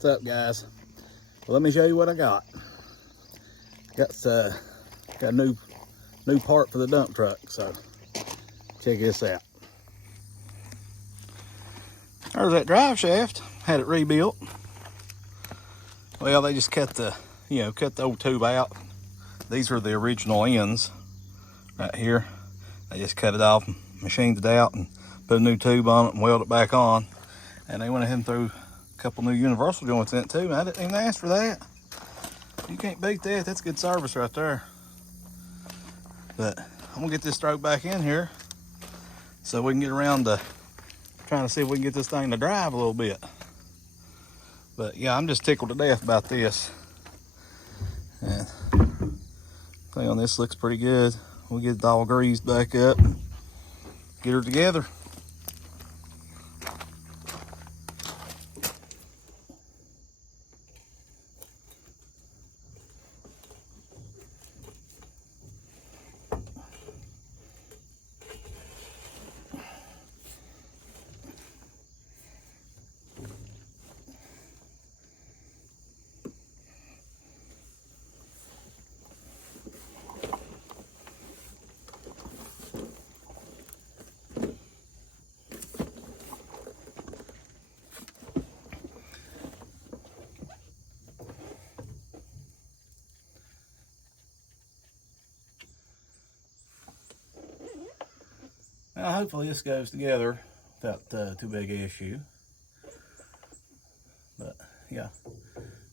What's up, guys? Well, let me show you what I got. Got a new part for the dump truck, so check this out. There's that drive shaft. Had it rebuilt. Well, they just cut the old tube out. These are the original ends right here. They just cut it off, machined it out, and put a new tube on it and welded it back on. And they went ahead and threw a couple new universal joints in it too. I didn't even ask for that. You can't beat that. That's good service right there. But I'm gonna get this stroke back in here so we can get around to trying to see if we can get this thing to drive a little bit. But yeah, I'm just tickled to death about this. And thing on this looks pretty good. We'll get it all greased back up and get her together. Now, hopefully this goes together without too big an issue. But yeah,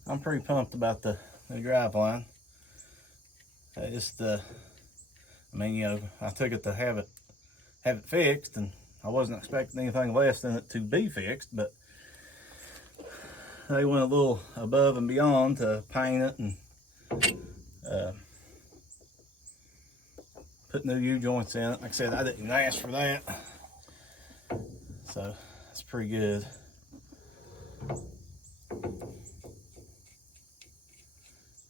I'm pretty pumped about the drive line. I took it to have it fixed, and I wasn't expecting anything less than it to be fixed, but they went a little above and beyond to paint it and put new U-joints in it. Like I said, I didn't ask for that, so it's pretty good.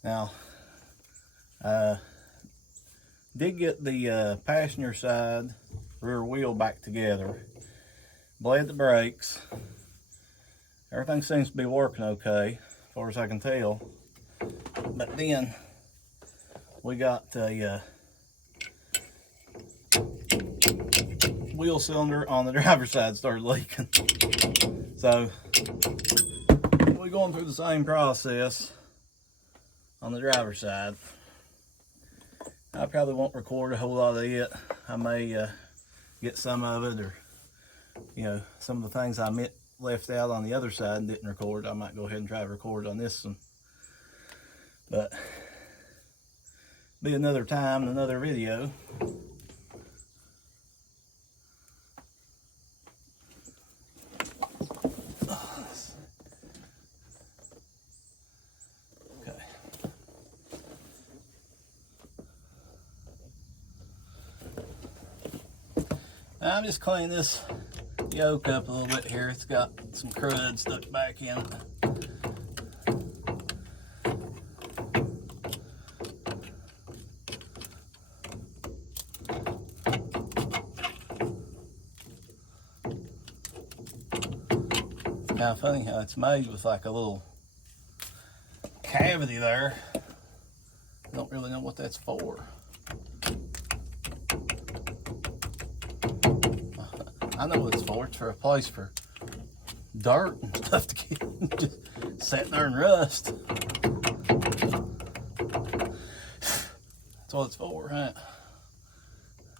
Now, did get the passenger side rear wheel back together. Bled the brakes. Everything seems to be working okay, as far as I can tell. But then we got a wheel cylinder on the driver's side started leaking. So we're going through the same process on the driver's side. I probably won't record a whole lot of it. I may get some of it, or some of the things I left out on the other side and didn't record. I might go ahead and try to record on this one. But be another time, another video. I'm just cleaning this yoke up a little bit here. It's got some crud stuck back in it. It's kind of funny how it's made with like a little cavity there. I don't really know what that's for. I know what it's for. It's for a place for dirt and stuff to get just sitting there and rust. That's what it's for, right?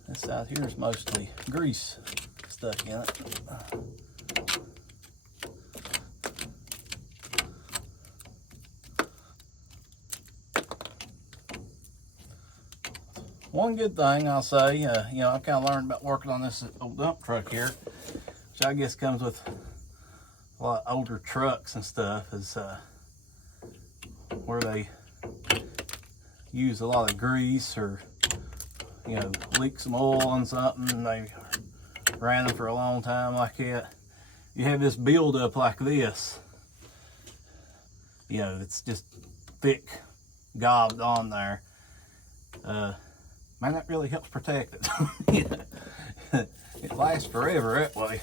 This side here is mostly grease stuck in it. One good thing I'll say, I've kind of learned about working on this old dump truck here, which I guess comes with a lot of older trucks and stuff, is where they use a lot of grease or, leak some oil on something and they ran them for a long time like that. You have this buildup like this, it's just thick, gobbed on there. Man, that really helps protect it. It lasts forever that way.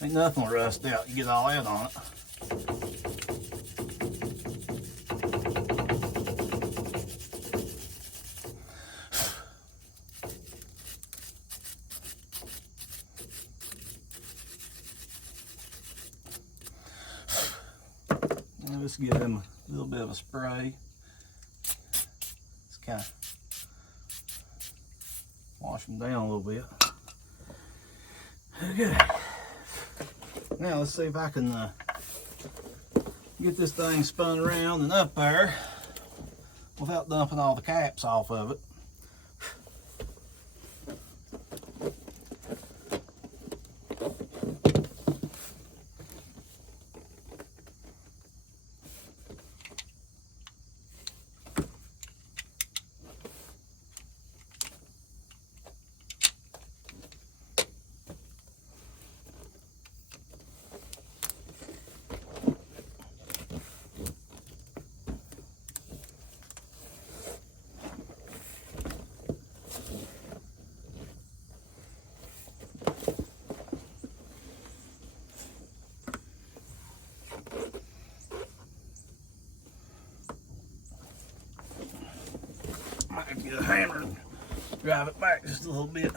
Ain't nothing will rust out. You get all that on it. Let's give them a little bit of a spray. Just kind of wash them down a little bit. Okay. Now let's see if I can get this thing spun around and up there without dumping all the caps off of it. Might get a hammer and drive it back just a little bit.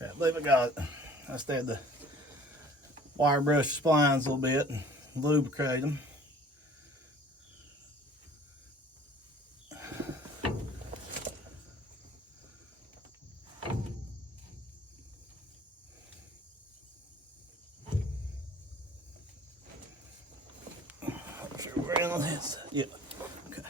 I believe I got it. I just had to wire brush the splines a little bit and lubricate them. Make sure we're in on this. Yep. Okay.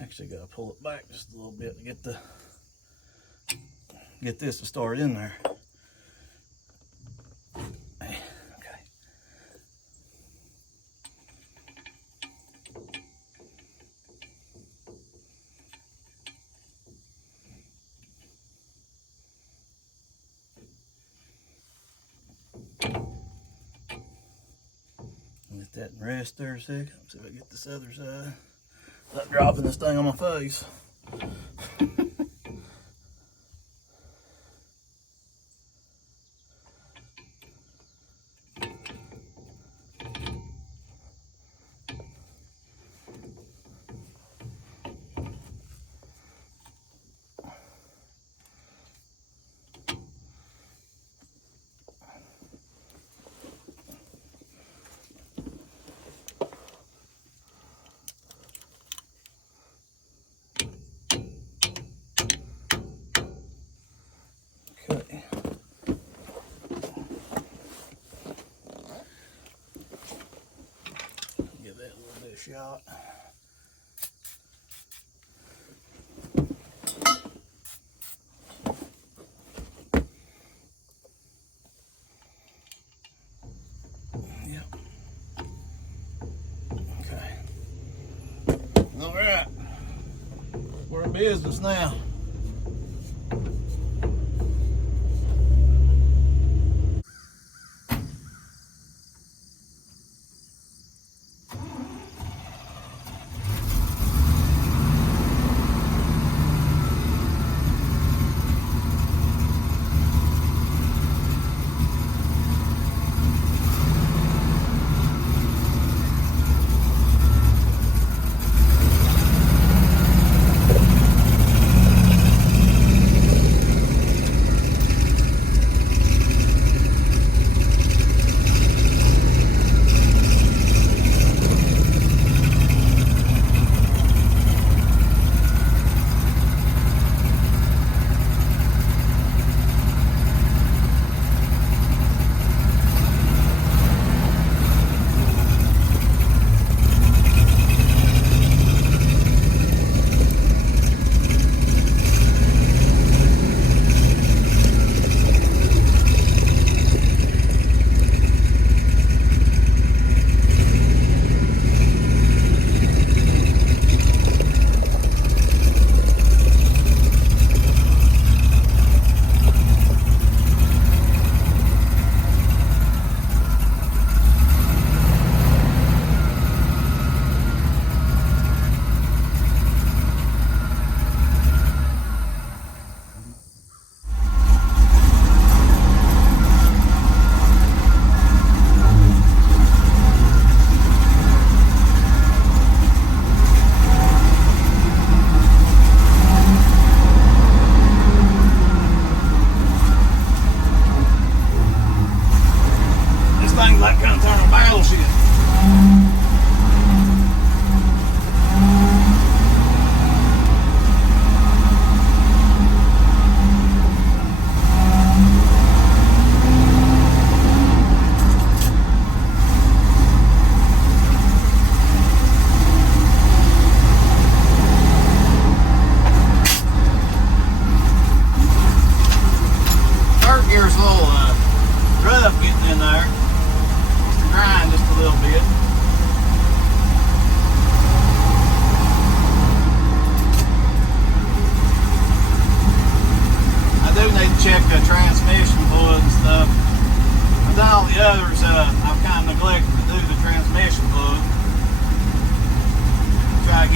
Actually got to pull it back just a little bit to get this to start in there. Okay. Let that rest there a second. See if I get this other side. Not dropping this thing on my face. Okay. Give that a little bit of shot. Yep. Okay. All right. We're in business now.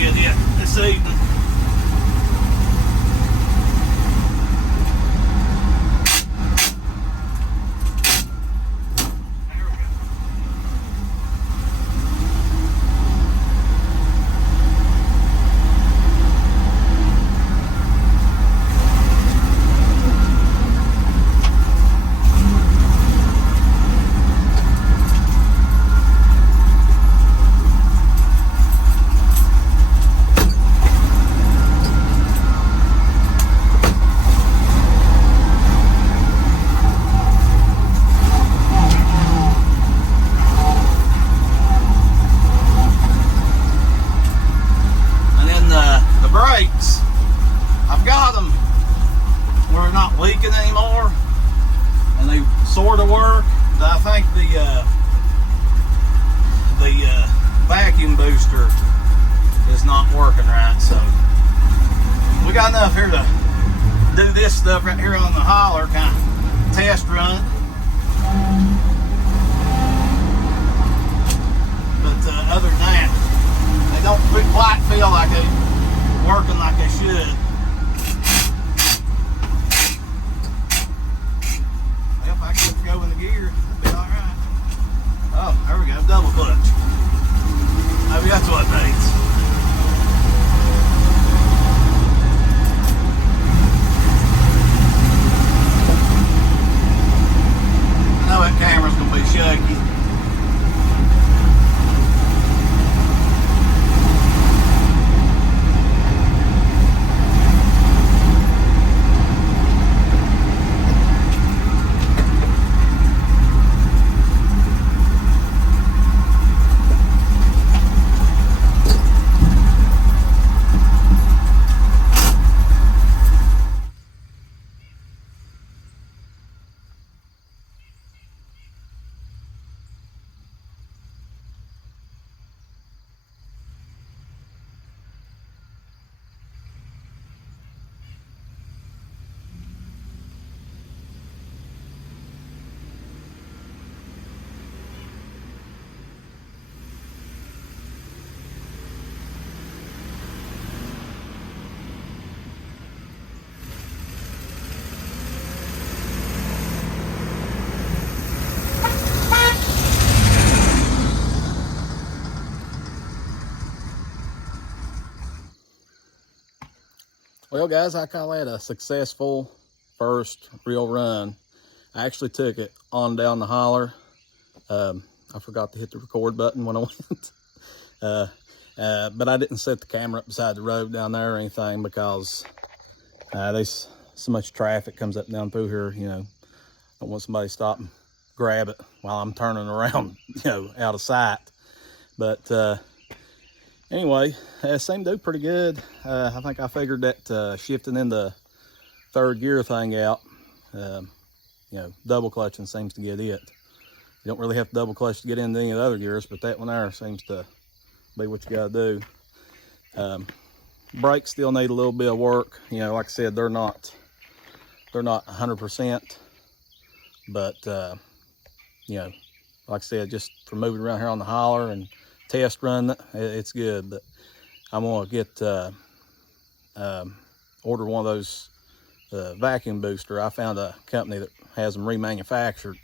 get it this evening. Brakes, I've got them where they're not leaking anymore, and they sort of work. But I think the vacuum booster is not working right. So we got enough here to do this stuff right here on the holler, kind of test run. But other than that, they don't quite feel like they working like I should. Well, if I could go in the gear, that'd be alright. Oh, there we go, double clutch. Maybe that's what it needs. I know that camera's gonna be shaky. Well, guys, I call that a successful first real run. I actually took it on down the holler. I forgot to hit the record button when I went. But I didn't set the camera up beside the road down there or anything because there's so much traffic comes up and down through here, you know. I don't want somebody to stop and grab it while I'm turning around, you know, out of sight. But anyway, seemed to do pretty good. I think I figured that shifting into third gear thing out, you know, double clutching seems to get it. You don't really have to double clutch to get into any of the other gears, but that one there seems to be what you got to do. Brakes still need a little bit of work. You know, like I said, they're not 100%, but you know, like I said, just for moving around here on the holler and test run, it's good. But I'm gonna get order one of those vacuum booster. I found a company that has them remanufactured.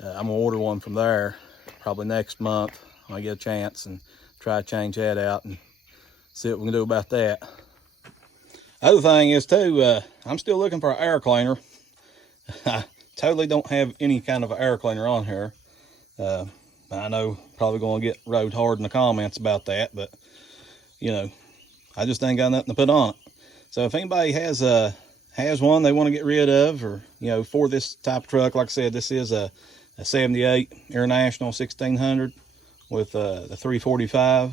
I'm gonna order one from there probably next month when I get a chance and try to change that out and see what we can do about that. Other thing is too, I'm still looking for an air cleaner. I totally don't have any kind of air cleaner on here. I know probably going to get rode hard in the comments about that, but you know, I just ain't got nothing to put on it. So if anybody has one they want to get rid of, or you know, for this type of truck, like I said, this is a 78 International 1600 with the 345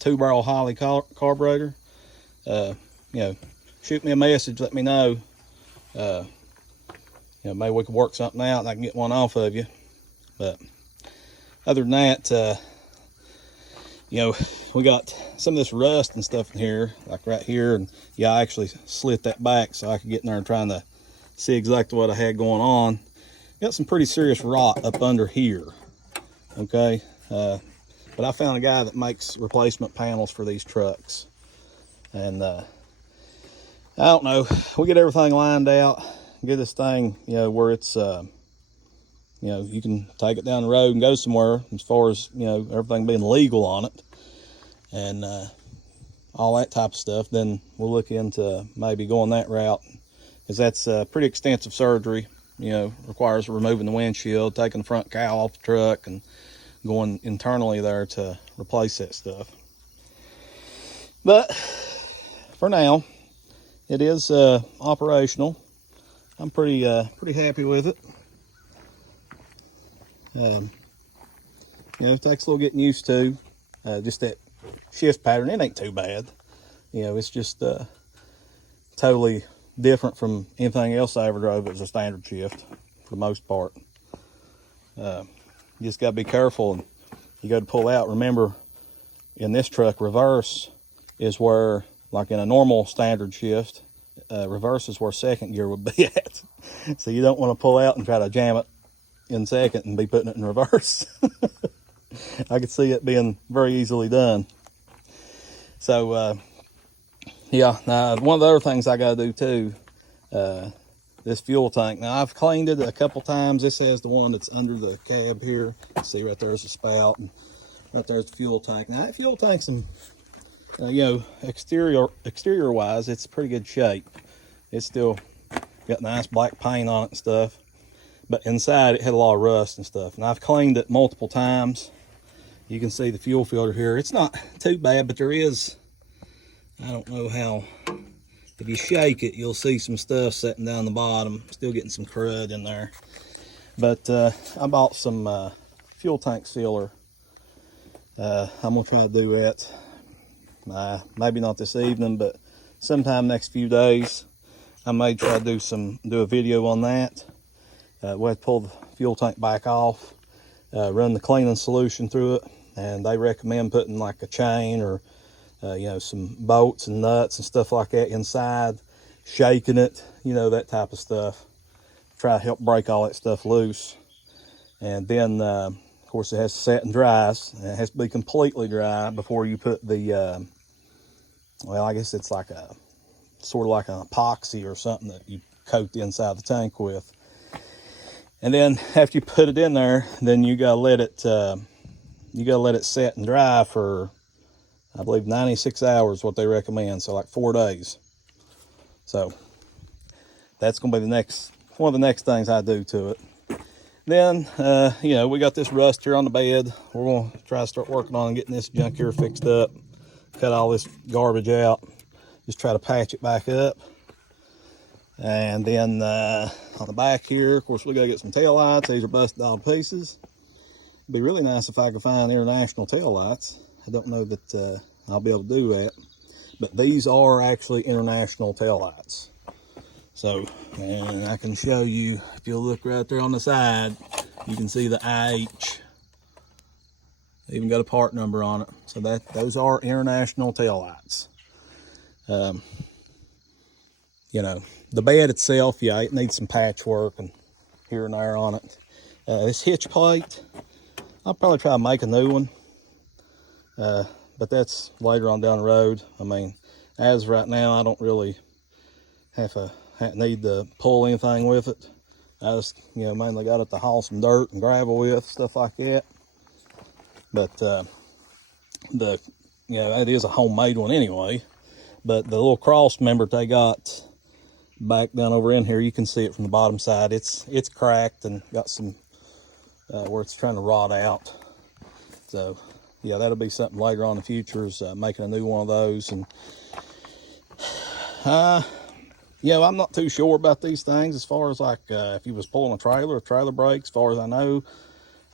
2-barrel Holley carburetor. You know, shoot me a message, let me know. You know, maybe we could work something out and I can get one off of you. But other than that, you know, we got some of this rust and stuff in here, like right here. And yeah, I actually slit that back so I could get in there and trying to see exactly what I had going on. Got some pretty serious rot up under here. Okay. But I found a guy that makes replacement panels for these trucks. And I don't know, we get everything lined out, get this thing, you know, where it's, you know, you can take it down the road and go somewhere as far as, you know, everything being legal on it. And all that type of stuff. Then we'll look into maybe going that route, because that's pretty extensive surgery. You know, requires removing the windshield, taking the front cowl off the truck, and going internally there to replace that stuff. But for now, it is operational. I'm pretty happy with it. You know, it takes a little getting used to. Just that shift pattern, it ain't too bad. You know, it's just totally different from anything else I ever drove. It was a standard shift for the most part. You just got to be careful, and you go to pull out. Remember, in this truck, reverse is where, like in a normal standard shift, reverse is where second gear would be at. So you don't want to pull out and try to jam it in second and be putting it in reverse. I could see it being very easily done. So, yeah, now one of the other things I got to do too, this fuel tank. Now, I've cleaned it a couple times. This has the one that's under the cab here. See, right there's a spout, and right there's the fuel tank. Now, that fuel tank's in, you know, exterior wise, it's pretty good shape. It's still got nice black paint on it and stuff. But inside, it had a lot of rust and stuff. And I've cleaned it multiple times. You can see the fuel filter here. It's not too bad, but there is, I don't know how, if you shake it, you'll see some stuff sitting down the bottom. Still getting some crud in there. But I bought some fuel tank sealer. I'm gonna try to do that. Maybe not this evening, but sometime next few days. I may try to do a video on that. We'll have to pull the fuel tank back off, run the cleaning solution through it, and they recommend putting like a chain or you know, some bolts and nuts and stuff like that inside, shaking it, you know, that type of stuff. Try to help break all that stuff loose. And then, of course, it has to set and dry. It has to be completely dry before you put the, well, I guess it's like a, sort of like an epoxy or something that you coat the inside of the tank with. And then after you put it in there, then you gotta let it set and dry for, I believe, 96 hours, what they recommend. So like 4 days. So that's gonna be one of the next things I do to it. Then, you know, we got this rust here on the bed. We're gonna try to start working on getting this junk here fixed up, cut all this garbage out, just try to patch it back up. And then on the back here, of course, we gotta get some tail lights. These are busted all to pieces. It'd be really nice if I could find international tail lights. I don't know that I'll be able to do that, but these are actually international tail lights. So, and I can show you, if you'll look right there on the side, you can see the IH. Even got a part number on it. So those are international tail lights. You know, the bed itself, yeah, it needs some patchwork and here and there on it. This hitch plate, I'll probably try to make a new one. But that's later on down the road. I mean, as right now, I don't really need to pull anything with it. I just, you know, mainly got it to haul some dirt and gravel with, stuff like that. But you know, it is a homemade one anyway. But the little cross member they got back down over in here, you can see it from the bottom side. It's cracked and got some where it's trying to rot out. So yeah, that'll be something later on in the future, is making a new one of those. And you know, I'm not too sure about these things as far as like if you was pulling a trailer brake, as far as I know.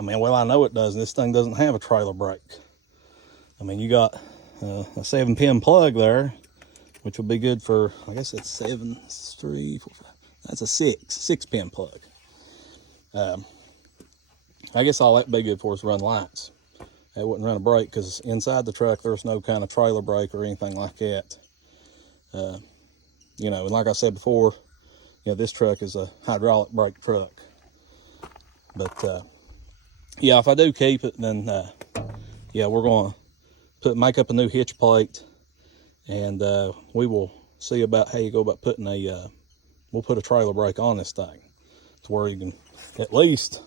I mean, well, I know it doesn't. This thing doesn't have a trailer brake. I mean, you got a 7-pin plug there, which will be good for, I guess it's 7, 3, 4, 5. That's a 6-pin plug. I guess all that'd be good for is run lights. It wouldn't run a brake because inside the truck there's no kind of trailer brake or anything like that. You know, and like I said before, you know, this truck is a hydraulic brake truck. But yeah, if I do keep it, then yeah, we're going to make up a new hitch plate, and we will see about how you go about putting we'll put a trailer brake on this thing to where you can at least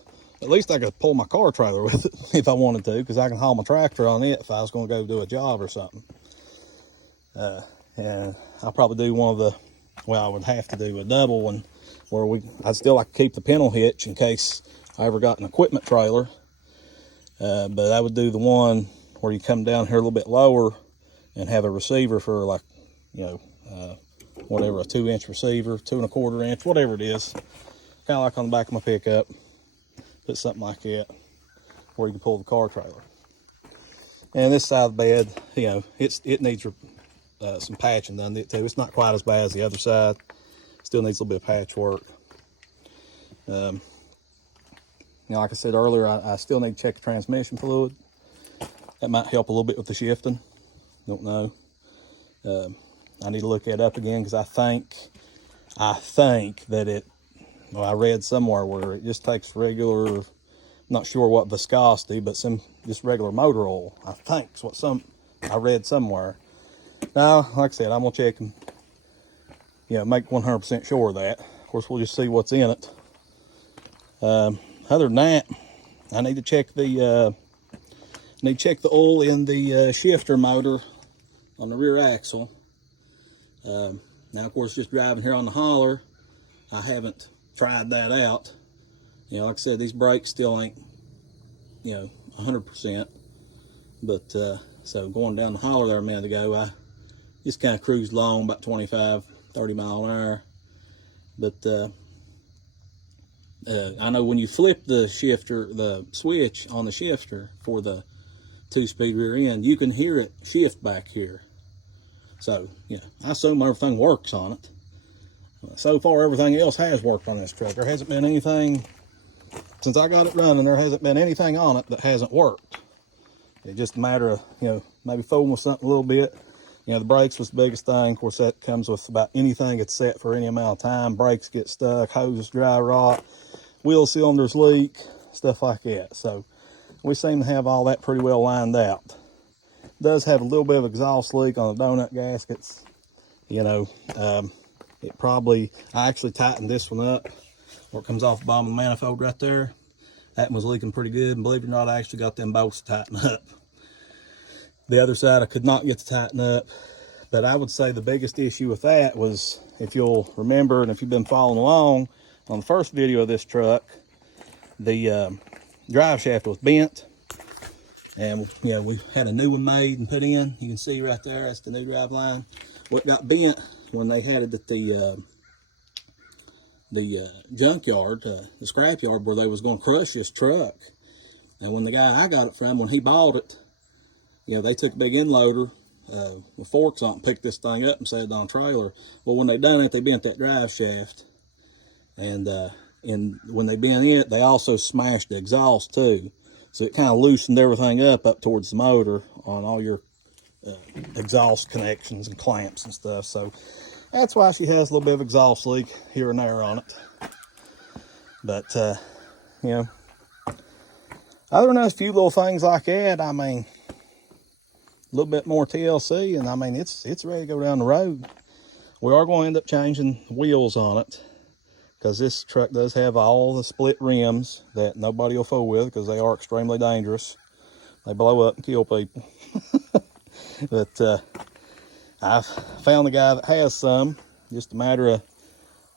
I could pull my car trailer with it if I wanted to, because I can haul my tractor on it if I was going to go do a job or something. And I'll probably do one of the, well, I would have to do a double one where I'd still like to keep the pintle hitch in case I ever got an equipment trailer. But I would do the one where you come down here a little bit lower and have a receiver for, like, you know, whatever, a 2-inch receiver, 2 1/4 inch, whatever it is. Kind of like on the back of my pickup. Put something like that where you can pull the car trailer. And this side of the bed, you know, it needs some patching done to it too. It's not quite as bad as the other side. Still needs a little bit of patchwork. You know, like I said earlier, I still need to check the transmission fluid. That might help a little bit with the shifting. Don't know. I need to look that up again, because I think that well, I read somewhere where it just takes regular, I'm not sure what viscosity, but just regular motor oil, I think is what I read somewhere. Now, like I said, I'm gonna check and, you know, make 100% sure of that. Of course, we'll just see what's in it. Other than that, I need to check the oil in the shifter motor on the rear axle. Now, of course, just driving here on the hauler, I haven't tried that out. You know, like I said, these brakes still ain't, you know, 100%. But so going down the hauler there a minute ago, I just kind of cruised along about 25, 30 mile an hour. But I know when you flip the switch on the shifter for the 2-speed rear end, you can hear it shift back here. So, you know, I assume everything works on it. So far, everything else has worked on this truck. There hasn't been anything, since I got it running, there hasn't been anything on it that hasn't worked. It's just a matter of, you know, maybe fooling with something a little bit. You know, the brakes was the biggest thing. Of course, that comes with about anything that's set for any amount of time. Brakes get stuck, hoses dry rot, wheel cylinders leak, stuff like that. So we seem to have all that pretty well lined out. It does have a little bit of exhaust leak on the donut gaskets. You know, I actually tightened this one up where it comes off the bottom of the manifold right there. That one was leaking pretty good, and believe it or not, I actually got them bolts to tighten up. The other side I could not get to tighten up, but I would say the biggest issue with that was, if you'll remember, and if you've been following along on the first video of this truck, the drive shaft was bent, and, you know, we had a new one made and put in. You can see right there, that's the new drive line. Well, it got bent when they had it at the junkyard, the scrap yard, where they was going to crush this truck. And when the guy I got it from, when he bought it, you know, they took a big end loader with forks on it and picked this thing up and set it on a trailer. Well, when they done it, they bent that drive shaft. And when they bent it, they also smashed the exhaust too. So it kind of loosened everything up towards the motor on all your exhaust connections and clamps and stuff. So that's why she has a little bit of exhaust leak here and there on it. But, you know, other than those few little things like that, I mean, a little bit more TLC, and I mean, it's ready to go down the road. We are going to end up changing the wheels on it, because this truck does have all the split rims that nobody will fool with, because they are extremely dangerous. They blow up and kill people. But I've found the guy that has some. Just a matter of,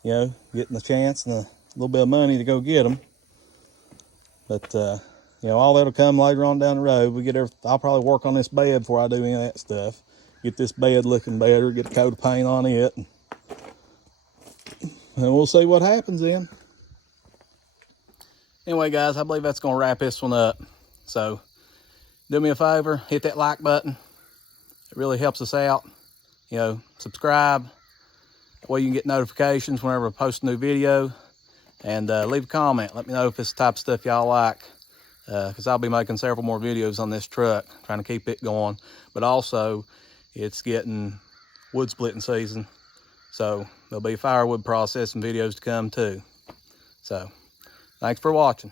you know, getting the chance and a little bit of money to go get them. But you know, all that'll come later on down the road. I'll probably work on this bed before I do any of that stuff. Get this bed looking better, get a coat of paint on it, and we'll see what happens then. Anyway, guys, I believe that's going to wrap this one up. So do me a favor, hit that like button. It really helps us out. You know, subscribe. That way you can get notifications whenever I post a new video. And leave a comment. Let me know if it's the type of stuff y'all like. Because I'll be making several more videos on this truck, trying to keep it going. But also, it's getting wood splitting season. So there'll be firewood processing videos to come too. So thanks for watching.